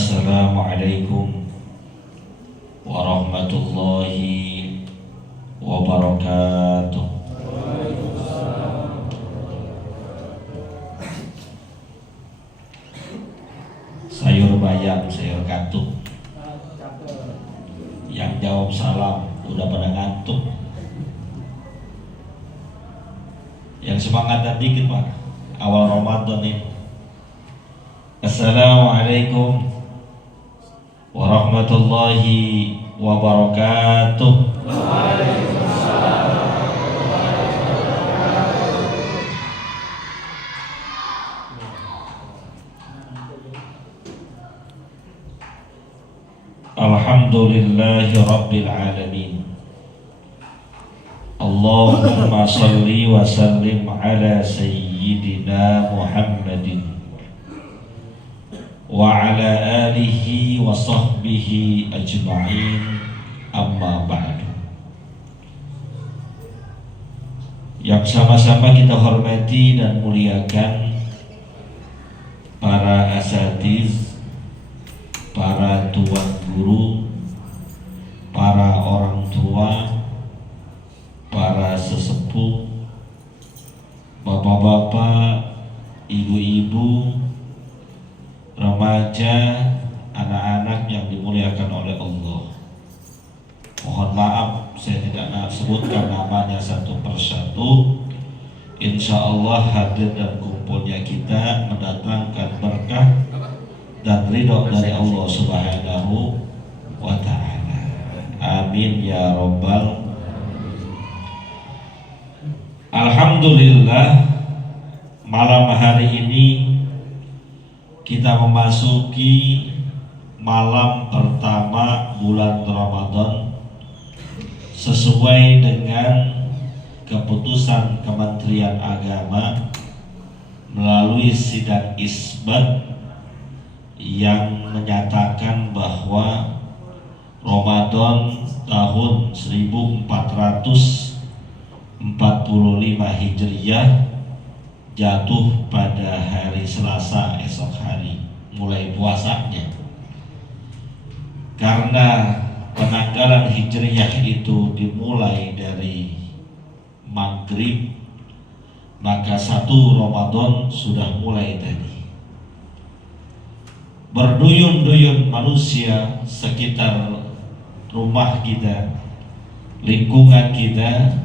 Assalamualaikum warahmatullahi wabarakatuh. Sayur bayam, sayur katuk. Yang jawab salam udah pada ngantuk. Yang semangat dikit Pak, awal Ramadan ini. Assalamualaikum warahmatullahi wabarakatuh. Alhamdulillahi rabbil alamin. Allahumma salli wa sallim ala sayyidina Muhammadin wa ala alihi wa sahbihi ajma'in, amma ba'du. Yang sama-sama kita hormati dan muliakan para asatiz, para tuan guru, para orang tua, para sesepuh, bapak-bapak, ibu-ibu, remaja, anak-anak yang dimuliakan oleh Allah. Mohon maaf saya tidak sebutkan namanya satu persatu. Insya Allah hadir dan kumpulnya kita mendatangkan berkah dan ridho dari Allah Subhanahu wa ta'ala. Amin ya rabbal. Alhamdulillah, malam hari ini kita memasuki malam pertama bulan Ramadan sesuai dengan keputusan Kementerian Agama melalui sidang isbat yang menyatakan bahwa Ramadan tahun 1445 Hijriah jatuh pada hari Selasa esok hari, mulai puasanya. Karena penanggalan Hijriah itu dimulai dari maghrib, maka 1 Ramadan sudah mulai tadi. Berduyun-duyun manusia sekitar rumah kita, lingkungan kita,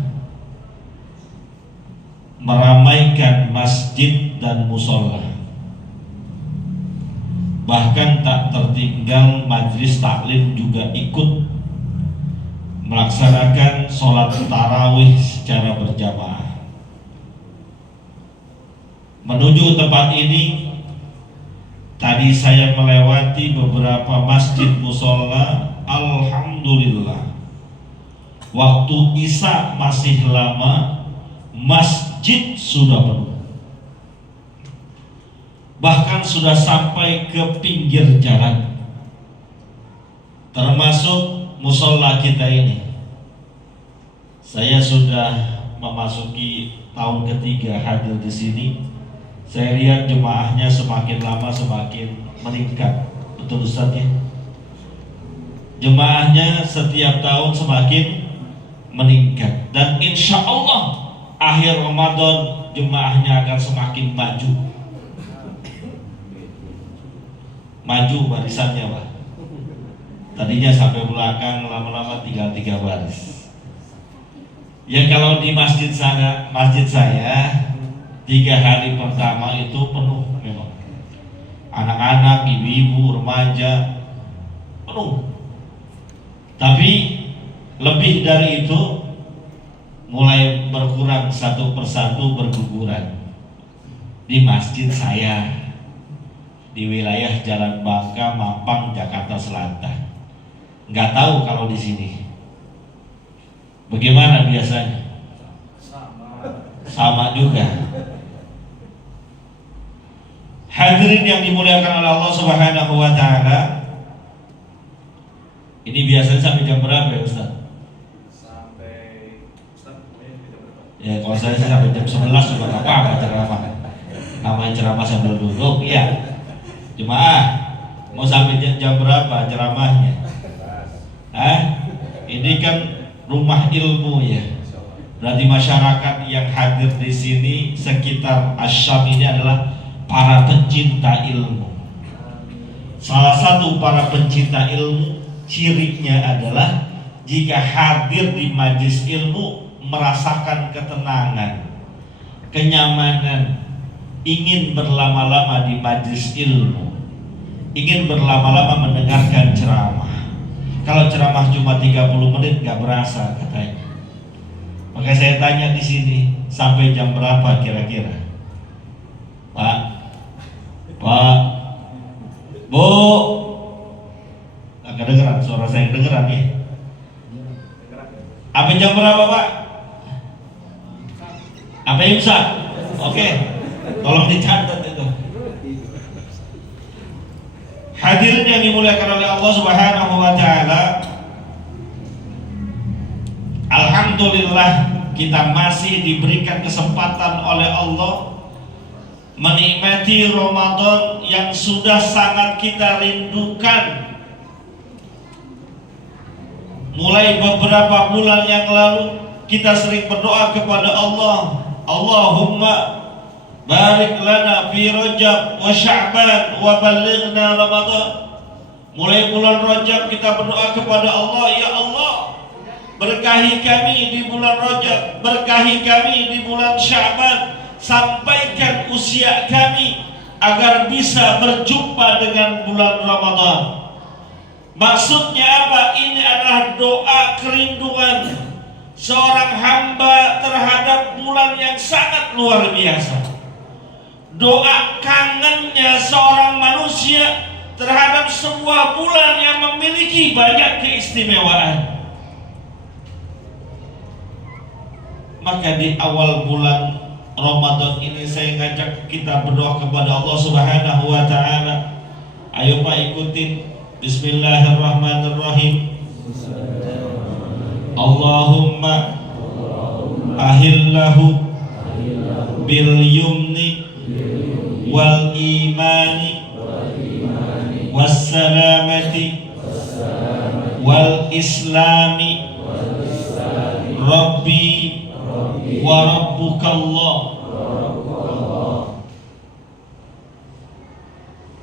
meramaikan masjid dan musola. Bahkan tak tertinggal majlis taklim juga ikut melaksanakan sholat tarawih secara berjamaah. Menuju tempat ini, tadi saya melewati beberapa masjid musola. Alhamdulillah, waktu Isya masih lama, masjid sudah penuh. Bahkan sudah sampai ke pinggir jalan. Termasuk musola kita ini. Saya sudah memasuki tahun ketiga hadir di sini. Saya lihat jemaahnya semakin lama semakin meningkat. Betul Ustaz ya? Jemaahnya setiap tahun semakin meningkat. Dan insya Allah akhir Ramadan jemaahnya akan semakin maju. Maju barisannya Pak. Tadinya sampai belakang, lama-lama tinggal 3 baris. Ya kalau di masjid saya 3 hari pertama itu penuh memang. Anak-anak, ibu-ibu, remaja penuh. Tapi lebih dari itu mulai berkurang satu persatu berguguran. Di masjid saya di wilayah Jalan Bangka, Mampang, Jakarta Selatan. Nggak tahu kalau di sini. Bagaimana biasanya? Sama juga. Hadirin yang dimuliakan oleh Allah Subhanahu wa ta'ala, ini biasanya sampai jam berapa ya Ustaz? Ya kalau saya sampai jam 11 juga nggak apa-apa ceramah. Namanya ceramah sambil duduk, ya. Jemaah Mau sampai jam berapa ceramahnya? Ini kan rumah ilmu ya. Berarti masyarakat yang hadir di sini sekitar Asyam ini adalah para pencinta ilmu. Salah satu para pencinta ilmu cirinya adalah jika hadir di majelis ilmu merasakan ketenangan, kenyamanan, ingin berlama-lama di majelis ilmu, ingin berlama-lama mendengarkan ceramah. Kalau ceramah cuma 30 menit gak berasa katanya. Maka saya tanya di sini sampai jam berapa kira-kira? Pak, Bu, agak kedengeran suara saya kedengeran nih. Apa jam berapa Pak? Apa imsak? Oke, tolong dicatat itu. Hadirin yang dimuliakan oleh Allah Subhanahu wa taala. Alhamdulillah kita masih diberikan kesempatan oleh Allah menikmati Ramadan yang sudah sangat kita rindukan. Mulai beberapa bulan yang lalu kita sering berdoa kepada Allah, Allahumma barik lana fi Rajab wa Sya'ban wa ballighna Ramadan. Mulai bulan Rajab kita berdoa kepada Allah, ya Allah, berkahi kami di bulan Rajab, berkahi kami di bulan Sya'ban, sampaikan usia kami agar bisa berjumpa dengan bulan Ramadan. Maksudnya apa? Ini adalah doa kerinduan seorang hamba terhadap bulan yang sangat luar biasa. Doa kangennya seorang manusia terhadap sebuah bulan yang memiliki banyak keistimewaan. Maka di awal bulan Ramadan ini saya ngajak kita berdoa kepada Allah Subhanahu wa taala. Ayo Pak ikutin. Bismillahirrahmanirrahim. Allahumma ahillahu bil yumni wal imani was salamati wal islami Rabbi wa rabbukallah.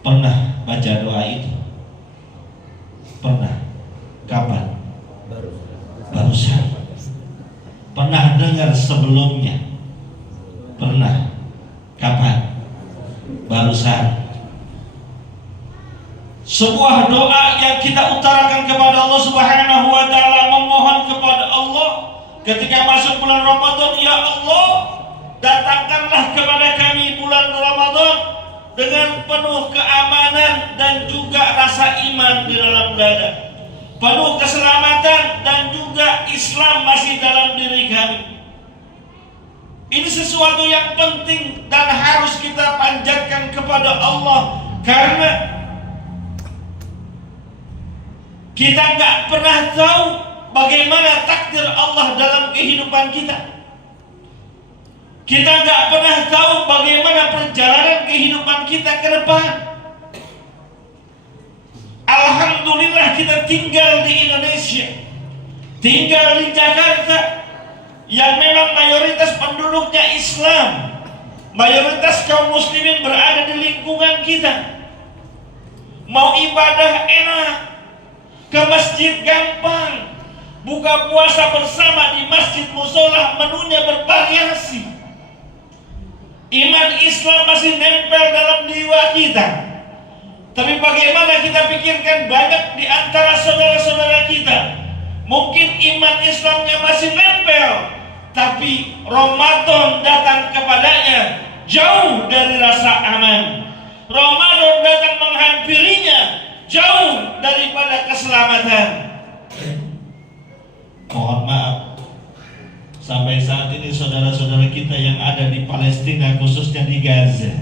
Pernah baca doa itu? Pernah? Kapan? Barusan. Pernah dengar sebelumnya? Pernah? Kapan? Barusan. Sebuah doa yang kita utarakan kepada Allah Subhanahu wa taala, memohon kepada Allah ketika masuk bulan Ramadan, ya Allah, datangkanlah kepada kami bulan Ramadan dengan penuh keamanan dan juga rasa iman di dalam dada, penuh keselamatan dan juga Islam masih dalam diri kami. Ini sesuatu yang penting dan harus kita panjatkan kepada Allah, karena kita nggak pernah tahu bagaimana takdir Allah dalam kehidupan kita. Kita nggak pernah tahu bagaimana perjalanan kehidupan kita ke depan. Alhamdulillah kita tinggal di Indonesia, tinggal di Jakarta, yang memang mayoritas penduduknya Islam, mayoritas kaum muslimin berada di lingkungan kita. Mau ibadah enak, ke masjid gampang, buka puasa bersama di masjid musola menunya bervariasi. Iman Islam masih nempel dalam jiwa kita. Tapi bagaimana kita pikirkan banyak di antara saudara-saudara kita, mungkin iman Islamnya masih nempel, tapi Ramadan datang kepadanya jauh dari rasa aman. Ramadan datang menghampirinya jauh daripada keselamatan. Mohon maaf, sampai saat ini saudara-saudara kita yang ada di Palestina, khususnya di Gaza,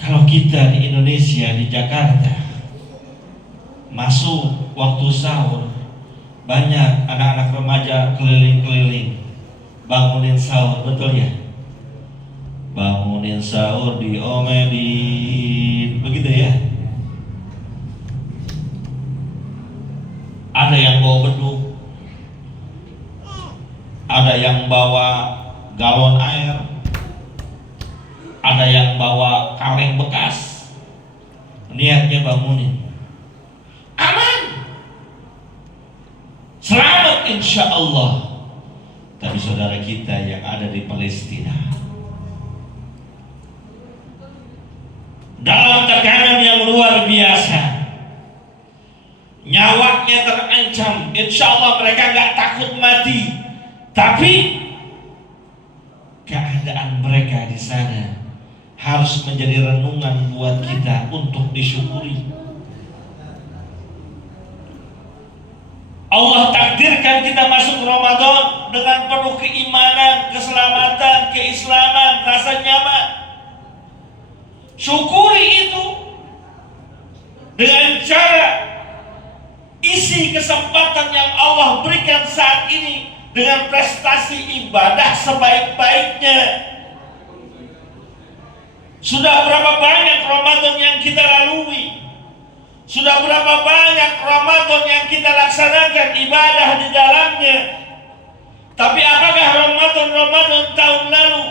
kalau kita di Indonesia, di Jakarta, masuk waktu sahur, banyak anak-anak remaja keliling-keliling bangunin sahur, betul ya? bangunin sahur diomelin, begitu ya. Ada yang bawa beduk, ada yang bawa galon air, ada yang bawa kaleng bekas, niatnya bangunin. Aman, selamat insya Allah. Tapi saudara kita yang ada di Palestina dalam tekanan yang luar biasa, nyawanya terancam. Insya Allah mereka nggak takut mati, tapi keadaan mereka di sana harus menjadi renungan buat kita untuk disyukuri. Allah takdirkan kita masuk Ramadan dengan penuh keimanan, keselamatan, keislaman, rasa nyaman. Syukuri itu dengan cara isi kesempatan yang Allah berikan saat ini dengan prestasi ibadah sebaik-baiknya. Sudah berapa banyak Ramadan yang kita lalui? Sudah berapa banyak Ramadan yang kita laksanakan ibadah di dalamnya? Tapi apakah Ramadan tahun lalu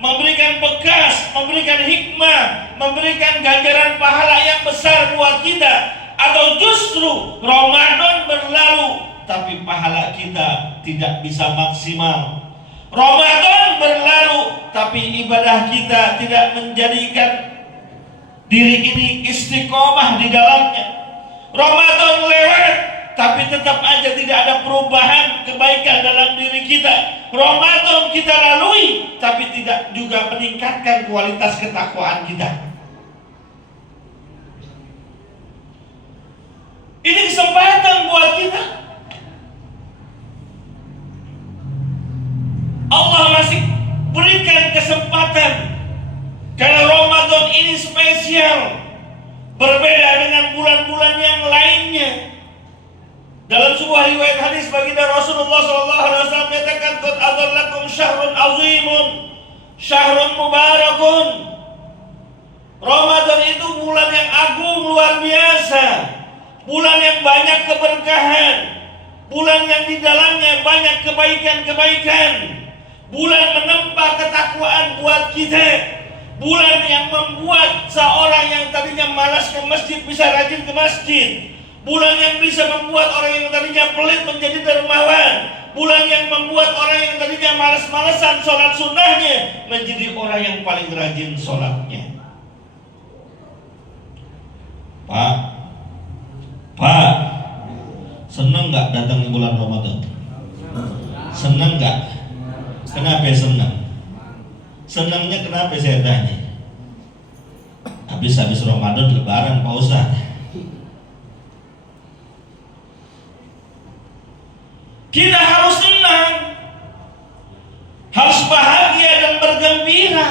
memberikan bekas, memberikan hikmah, memberikan ganjaran pahala yang besar buat kita? Atau justru Ramadan berlalu tapi pahala kita tidak bisa maksimal? Ramadan berlalu tapi ibadah kita tidak menjadikan diri ini istiqomah di dalamnya. Ramadan lewat tapi tetap aja tidak ada perubahan kebaikan dalam diri kita. Ramadan kita lalui tapi tidak juga meningkatkan kualitas ketakwaan kita. Ini kesempatan buat kita. Allah masih berikan kesempatan karena Ramadan ini spesial, berbeda dengan bulan-bulan yang lainnya. Dalam sebuah riwayat hadis baginda Rasulullah SAW menyatakan, "Qad adallakum syahrun azimun, syahrun mubarakun." Ramadan itu bulan yang agung luar biasa, bulan yang banyak keberkahan, bulan yang di dalamnya banyak kebaikan-kebaikan, bulan menempa ketakwaan buat kita, bulan yang membuat seorang yang tadinya malas ke masjid bisa rajin ke masjid, bulan yang bisa membuat orang yang tadinya pelit menjadi dermawan, bulan yang membuat orang yang tadinya malas-malasan sholat sunnahnya menjadi orang yang paling rajin sholatnya. Pak, senang nggak datang di bulan Ramadan? Senang nggak? Kenapa senang? Senangnya kenapa saya tanya? Habis Ramadan Lebaran Pak Ustaz. Kita harus senang, harus bahagia dan bergembira.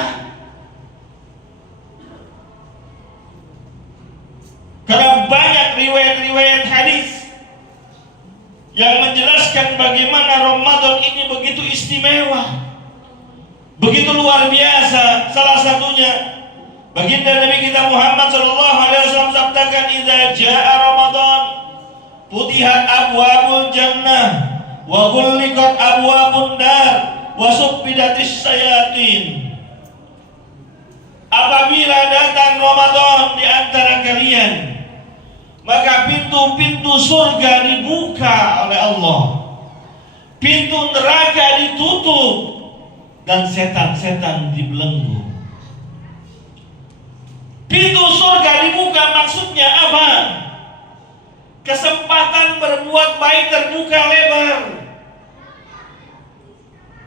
Karena banyak riwayat-riwayat hadis yang menjelaskan bagaimana Ramadan ini begitu istimewa, begitu luar biasa. Salah satunya baginda Nabi kita Muhammad SAW sabdakan, "Idza jaa Ramadan futihat abwabul jannah wa ghulliqat abwabun nar wa subbidatis syayatin." Apabila datang Ramadan di antara kalian, maka pintu-pintu surga dibuka oleh Allah, pintu neraka ditutup, dan setan-setan dibelenggu. Pintu surga dibuka maksudnya apa? Kesempatan berbuat baik terbuka lebar.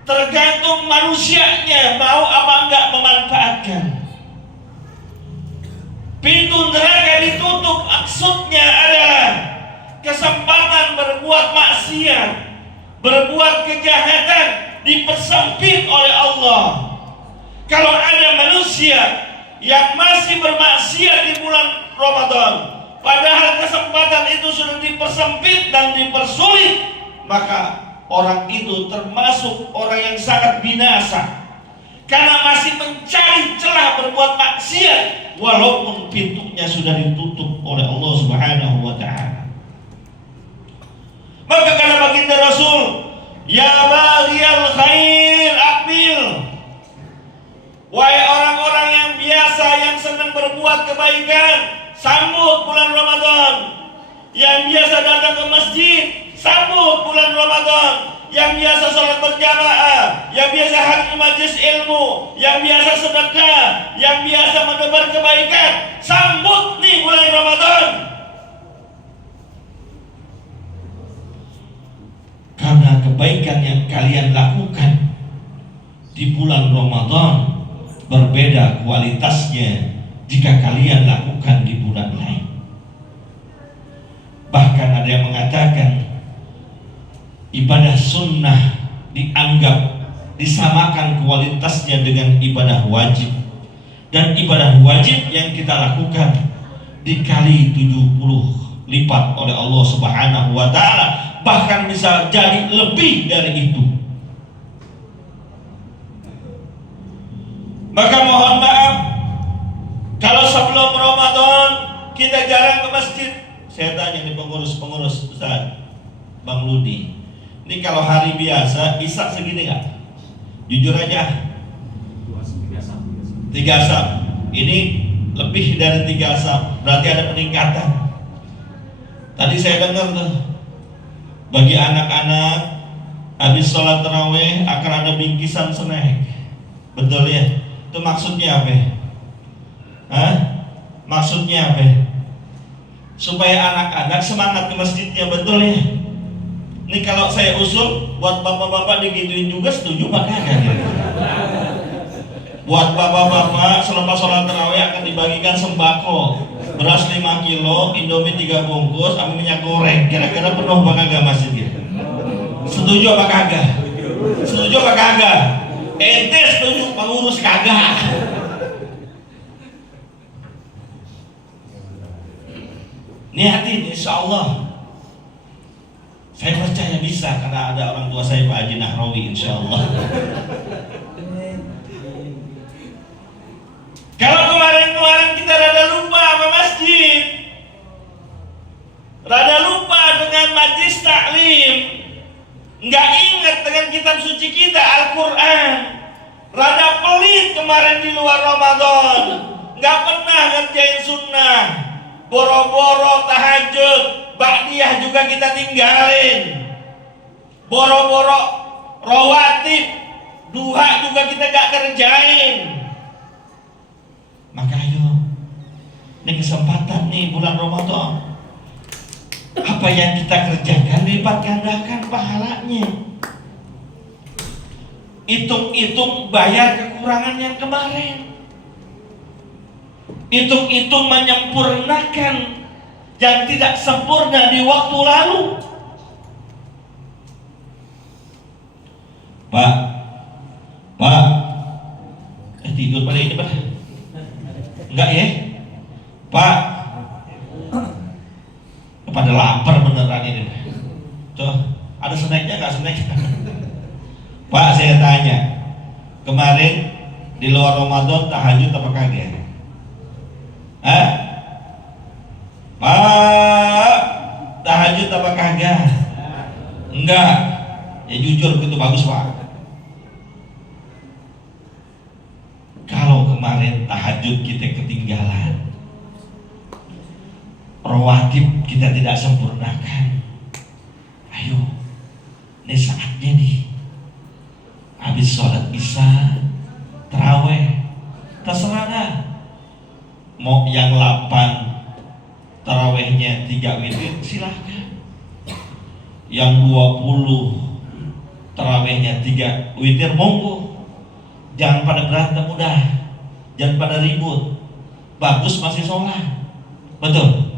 Tergantung manusianya mau apa enggak memanfaatkan. Pintu neraka ditutup maksudnya adalah kesempatan berbuat maksiat, berbuat kejahatan dipersempit oleh Allah. Kalau ada manusia yang masih bermaksiat di bulan Ramadan, padahal kesempatan itu sudah dipersempit dan dipersulit, maka orang itu termasuk orang yang sangat binasa. karena masih mencari celah berbuat maksiat walaupun pintunya sudah ditutup oleh Allah Subhanahu wa taala. Maka kata baginda Rasul, ya baghiyal khair aqbil. Wahai orang-orang yang biasa yang senang berbuat kebaikan, sambut bulan Ramadan. Yang biasa datang ke masjid, sambut bulan Ramadan. Yang biasa sholat berjamaah, yang biasa hadir majelis ilmu, yang biasa sedekah, yang biasa menebar kebaikan, sambut nih bulan Ramadan. Karena kebaikan yang kalian lakukan di bulan Ramadan berbeda kualitasnya jika kalian lakukan di bulan lain. Bahkan ada yang mengatakan ibadah sunnah dianggap disamakan kualitasnya dengan ibadah wajib, dan ibadah wajib yang kita lakukan dikali 70 lipat oleh Allah Subhanahu wa taala, bahkan bisa jadi lebih dari itu. Maka mohon maaf kalau sebelum Ramadan kita jarang ke masjid. Saya tanya nih pengurus Ustaz Bang Ludi, ini kalau hari biasa bisa segini nggak? Jujur aja. 3 sab. Ini lebih dari 3 sab. Berarti ada peningkatan. Tadi saya dengar tuh, bagi anak-anak habis sholat tarawih akan ada bingkisan snack. Betul ya? Itu maksudnya apa? Hah? Maksudnya apa? Supaya anak-anak semangat ke masjidnya, betul ya? Ini kalau saya usul buat bapak-bapak digituin juga, setuju Pak kagak? Buat bapak-bapak selepas sholat tarawih akan dibagikan sembako, beras 5 kilo, Indomie 3 bungkus, sama minyak goreng. Kira-kira penuh apa kagak masjid? Setuju apa kagak? Setuju apa kagak? Ente setuju, pengurus kagak. Niatin, insya Allah. Saya percaya bisa, karena ada orang tua saya Pak Haji Nahrawi, insya Allah. Kalau kemarin-kemarin kita rada lupa sama masjid, rada lupa dengan majlis taklim, nggak ingat dengan kitab suci kita Al-Quran, rada pelit kemarin di luar Ramadan, nggak pernah ngerjain sunnah, boro-boro tahajud, ba'diyah juga kita tinggalin, boro-boro rawatib, duha juga kita gak kerjain. Maka ayo, ini kesempatan nih bulan Ramadan, apa yang kita kerjakan lipat gandakan pahalanya. Hitung-hitung bayar kekurangan yang kemarin, hitung-hitung menyempurnakan yang tidak sempurna di waktu lalu. Pak, tidur pada ini Pak? Enggak ya? Pak, pada lapar beneran ini. Tuh, ada snacknya nggak snack? Pak, saya tanya, kemarin di luar Ramadan tahajud apa kagak? Hah? Pak, tahajud apa kagak? Enggak. Ya jujur itu bagus Pak. Kalau kemarin tahajud kita ketinggalan, rawatib kita tidak sempurnakan, ayo, ini saatnya nih. Habis sholat isya, taraweh, terserah dah. Mau yang 8 tarawehnya 3 witir silahkan, yang 20 tarawehnya 3 witir monggo. Jangan pada berantem udah, jangan pada ribut. Bagus masih sholat, betul.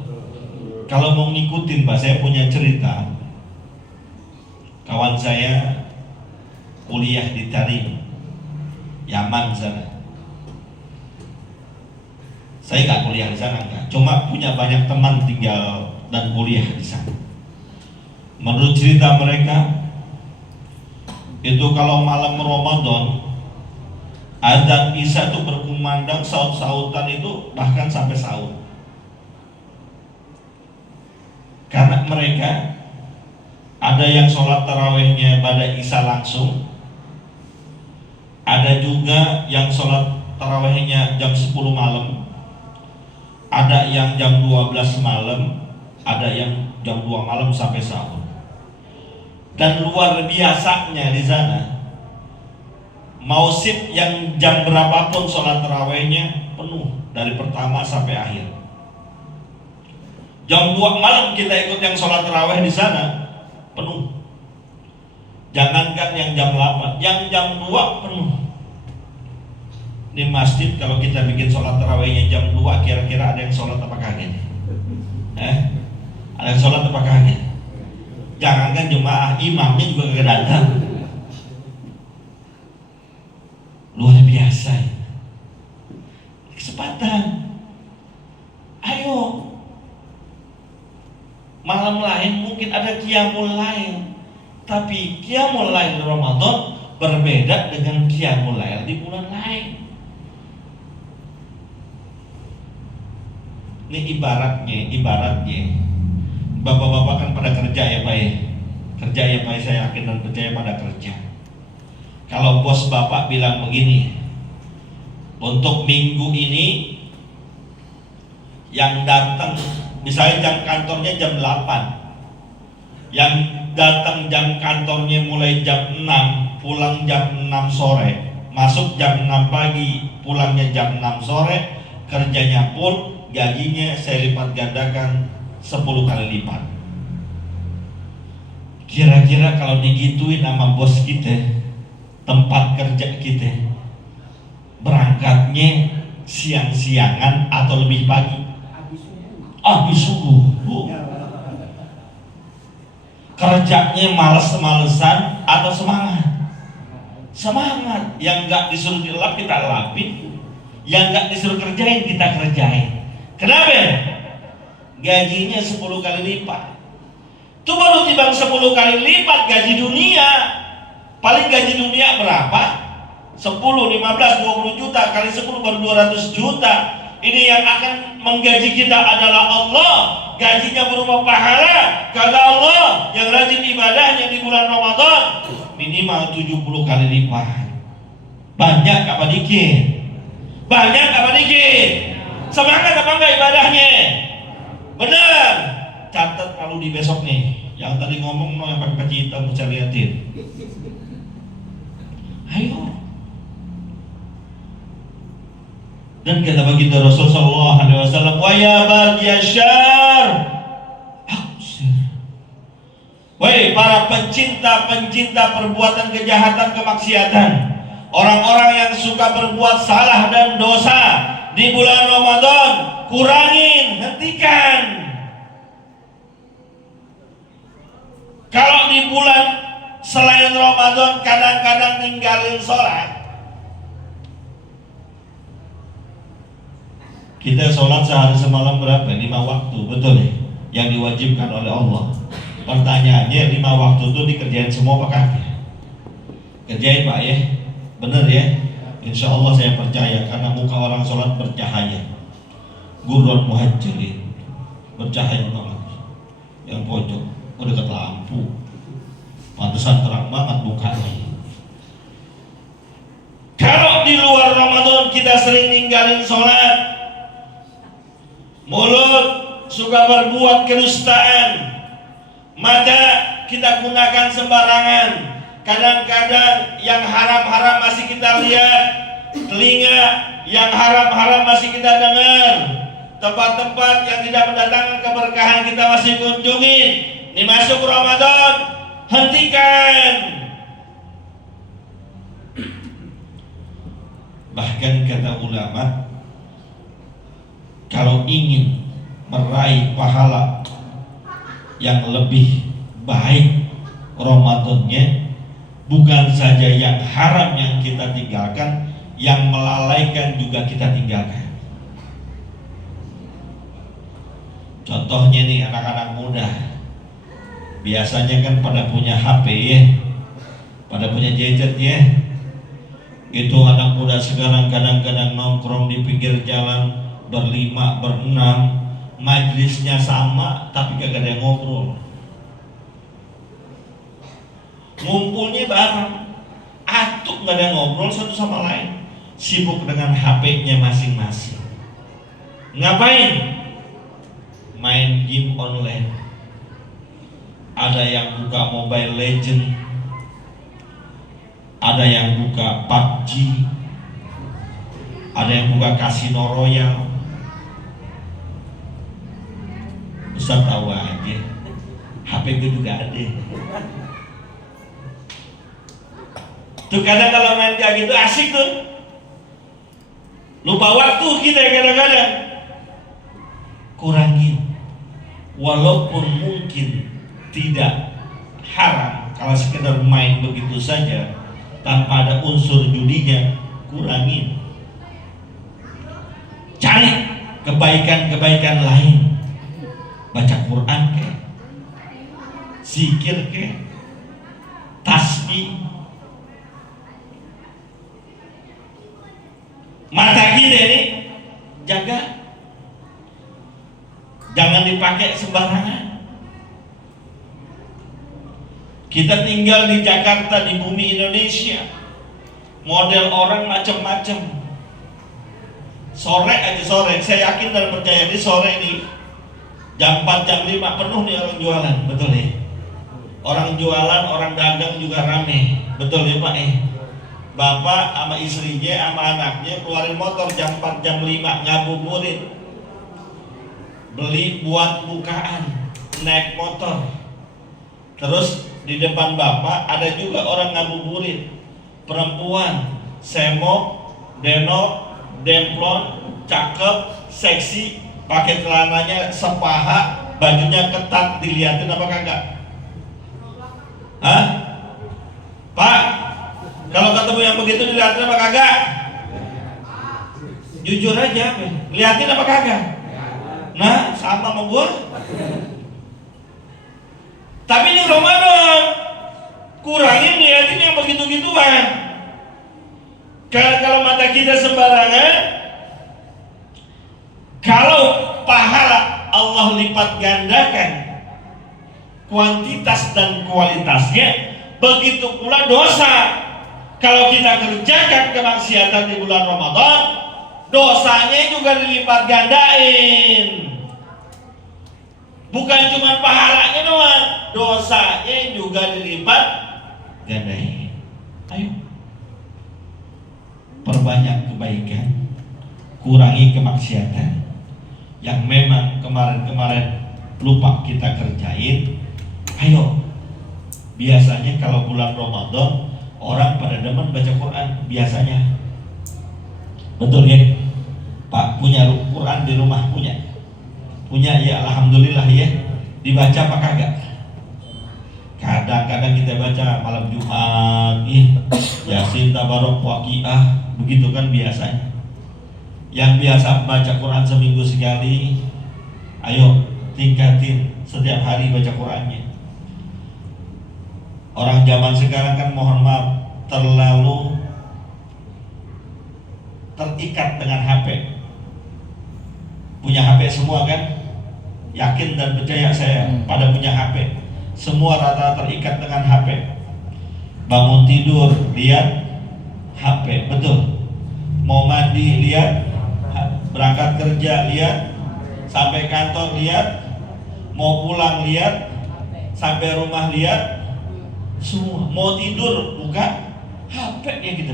Kalau mau ngikutin Pak, saya punya cerita. Kawan saya kuliah di Tarim, Yaman sana. Saya nggak kuliah di sana, enggak. Cuma punya banyak teman tinggal dan kuliah di sana. Menurut cerita mereka, itu kalau malam Ramadan Azan Isya itu berkumandang, saut-sautan itu bahkan sampai sahur. Karena mereka ada yang sholat tarawihnya pada Isya langsung, ada juga yang sholat tarawihnya jam 10 malam, ada yang jam 12 malam, ada yang jam 2 malam sampai sahur. Dan luar biasanya di sana, mau shift yang jam berapapun sholat tarawihnya penuh dari pertama sampai akhir. Jam 2 malam kita ikut yang sholat tarawih di sana penuh. Jangankan yang jam 8, yang jam 2 penuh. Di masjid kalau kita bikin sholat tarawihnya jam 2, kira-kira ada yang sholat apa kaget? Ada yang sholat apa kaget? Jangankan jemaah, imamnya juga gak datang. Luar biasa ya. Kesempatan. Ayo. Malam lain mungkin ada qiyamul lail, tapi qiyamul lail Ramadan berbeda dengan qiyamul lail di bulan lain. Ini ibaratnya bapak-bapak kan pada kerja ya Pak ya. Kerja ya Pak, saya yakin dan percaya pada kerja. Kalau bos bapak bilang begini, untuk minggu ini yang datang, misalnya jam kantornya jam 8, yang datang jam kantornya mulai jam 6, pulang jam 6 sore, masuk jam 6 pagi, pulangnya jam 6 sore, kerjanya full, gajinya saya lipat gandakan 10 kali lipat. Kira-kira kalau digituin sama bos kita, tempat kerja kita, berangkatnya siang-siangan atau lebih pagi? Habis subuh. Kerjanya males-malesan atau semangat? Semangat. Yang gak disuruh dilap kita lapin, yang gak disuruh kerjain kita kerjain. Kenapa? Gajinya 10 kali lipat. Itu baru timbang 10 kali lipat gaji dunia. Paling gaji dunia berapa? 10, 15, 20 juta kali 10 baru 200 juta. Ini yang akan menggaji kita adalah Allah. Gajinya berupa pahala. Kata Allah, yang rajin ibadahnya di bulan Ramadan minimal 70 kali lipat. Banyak apa dikit? Banyak apa dikit? Semangat apa enggak ibadahnya? Benar. Catat kalau di besok nih. Yang tadi ngomong yang pakai baju hitam saya liatin. Ayo. Dan kata baginda Rasul sallallahu alaihi wasallam, "Wa ya baghiyasyar, aksir." Wahai para pencinta perbuatan kejahatan, kemaksiatan, orang-orang yang suka berbuat salah dan dosa di bulan Ramadan, kurangin, hentikan. Kalau di bulan selain Ramadan kadang-kadang ninggalin sholat. Kita sholat sehari semalam berapa? 5 waktu, betul ya? Yang diwajibkan oleh Allah. Pertanyaannya, 5 waktu itu dikerjain semua apa kagak? Kerjain Pak ya? Bener ya? Insya Allah saya percaya, karena muka orang sholat bercahaya. Gurun muhajirin, bercahaya banget. Yang pojok, dekat lampu, pantesan terang banget mukanya. Kalau di luar Ramadan kita sering ninggalin sholat, mulut suka berbuat kedustaan, mata kita gunakan sembarangan, kadang-kadang yang haram-haram masih kita lihat, telinga yang haram-haram masih kita dengar, tempat-tempat yang tidak mendatangkan keberkahan kita masih kunjungi. Ini masuk Ramadan, hentikan. Bahkan kata ulama, kalau ingin meraih pahala yang lebih baik Ramadannya, bukan saja yang haram yang kita tinggalkan, yang melalaikan juga kita tinggalkan. Contohnya nih anak-anak muda, biasanya kan pada punya HP ya, pada punya gadget ya. Itu anak muda sekarang kadang-kadang nongkrong di pinggir jalan berlima, berenam, majlisnya sama tapi kagak ada yang ngobrol. Ngumpulnya bareng, atuk gak ada yang ngobrol satu sama lain, sibuk dengan HP-nya masing-masing. Ngapain? Main game online. Ada yang buka Mobile Legend, ada yang buka PUBG, ada yang buka Casino Royale. Ustaz tahu aja, HP gue juga ada. Tuh kadang kalau main kayak gitu asik tuh, lupa waktu kita kadang-kadang. Kurangin, walaupun mungkin tidak haram kalau sekedar main begitu saja tanpa ada unsur judinya, kurangin. Cari kebaikan-kebaikan lain, baca Quran ke, zikir ke, tasbih. Mata kita ini jaga, jangan dipakai sembarangan. Kita tinggal di Jakarta, di bumi Indonesia, model orang macam-macam. Sore aja sore, saya yakin dan percaya di sore ini jam 4 jam 5 penuh nih orang jualan, betul nih. Orang jualan, orang dagang juga rame, betul ya Pak? Bapak sama istrinya sama anaknya keluarin motor jam 4 jam 5 ngabuburit, beli buat bukaan, naik motor. Terus di depan bapak ada juga orang ngabuburit, perempuan, semok, denok, demplon, cakep, seksi, pakai celananya sepaha, bajunya ketat, dilihatin apa kagak? Hah? Pak, kalau ketemu yang begitu dilihatin apa kagak? Jujur aja, lihatin apa kagak? Nah, sama sama gua. Tapi ini Ramadan, kurangin lihatin yang begitu-gituan. Karena kalau mata kita sembarangan, kalau pahala Allah lipat gandakan kuantitas dan kualitasnya, begitu pula dosa. Kalau kita kerjakan kemaksiatan di bulan Ramadan, dosanya juga dilipat gandain. Bukan cuma pahalanya doang, dosanya juga dilipat gandain. Ayo, perbanyak kebaikan, kurangi kemaksiatan yang memang kemarin-kemarin lupa kita kerjain. Ayo, biasanya kalau bulan Ramadan orang pada demen baca Quran biasanya, betul ya Pak? Punya Quran di rumah? Punya ya, alhamdulillah ya. Dibaca apa kagak? Kadang-kadang kita baca malam Jumat, Yasin, Tabarok, Waqiah, begitu kan biasanya. Yang biasa baca Quran seminggu sekali, ayo tingkatin setiap hari baca Qurannya. Orang zaman sekarang kan mohon maaf terlalu terikat dengan HP. Punya HP semua kan? Yakin dan percaya saya pada punya HP. Semua rata terikat dengan HP. Bangun tidur lihat HP, betul. Mau mandi lihat, berangkat kerja lihat, sampai kantor lihat, mau pulang lihat, sampai rumah lihat, semua. Mau tidur buka HP ya gitu.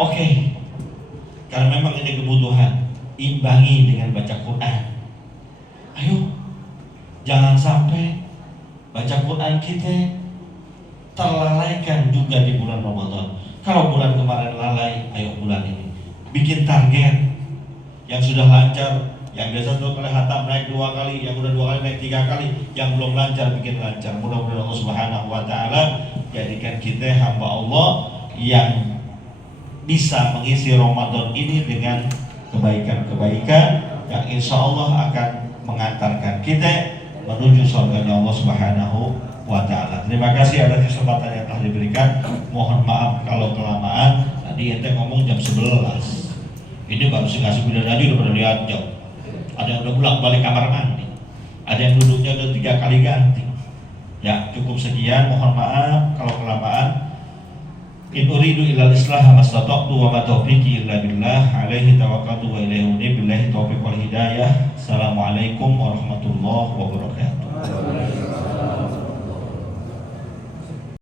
Oke. Karena memang ini kebutuhan, imbangi dengan baca Quran. Ayo, jangan sampai baca Quran kita terlalaikan juga di bulan Ramadan. Kalau bulan kemarin lalai, ayo bulan ini bikin target. Yang sudah lancar, yang biasa 2 kali khatam naik 2 kali, yang udah 2 kali naik 3 kali, yang belum lancar bikin lancar. Mudah-mudahan Allah Subhanahu wa taala jadikan kita hamba Allah yang bisa mengisi Ramadan ini dengan kebaikan-kebaikan yang insya Allah akan mengantarkan kita menuju surga Allah Subhanahu wa ta'ala. Terima kasih atas kesempatan yang telah diberikan. Mohon maaf kalau kelamaan. Tadi ente ngomong jam 11. Ini baru ngasih bidan aja udah pada lihat jam. Ada yang udah pulang balik kamar mandi. Ada yang duduknya udah 3 kali ganti. Ya, cukup sekian. Mohon maaf kalau kelamaan. In uridu illal islaha mastata'tu wa ma taufiqi illa billah alaihi tawakkaltu wa ilaihi unib billahi taufiq wal hidayah. Assalamualaikum warahmatullahi wabarakatuh.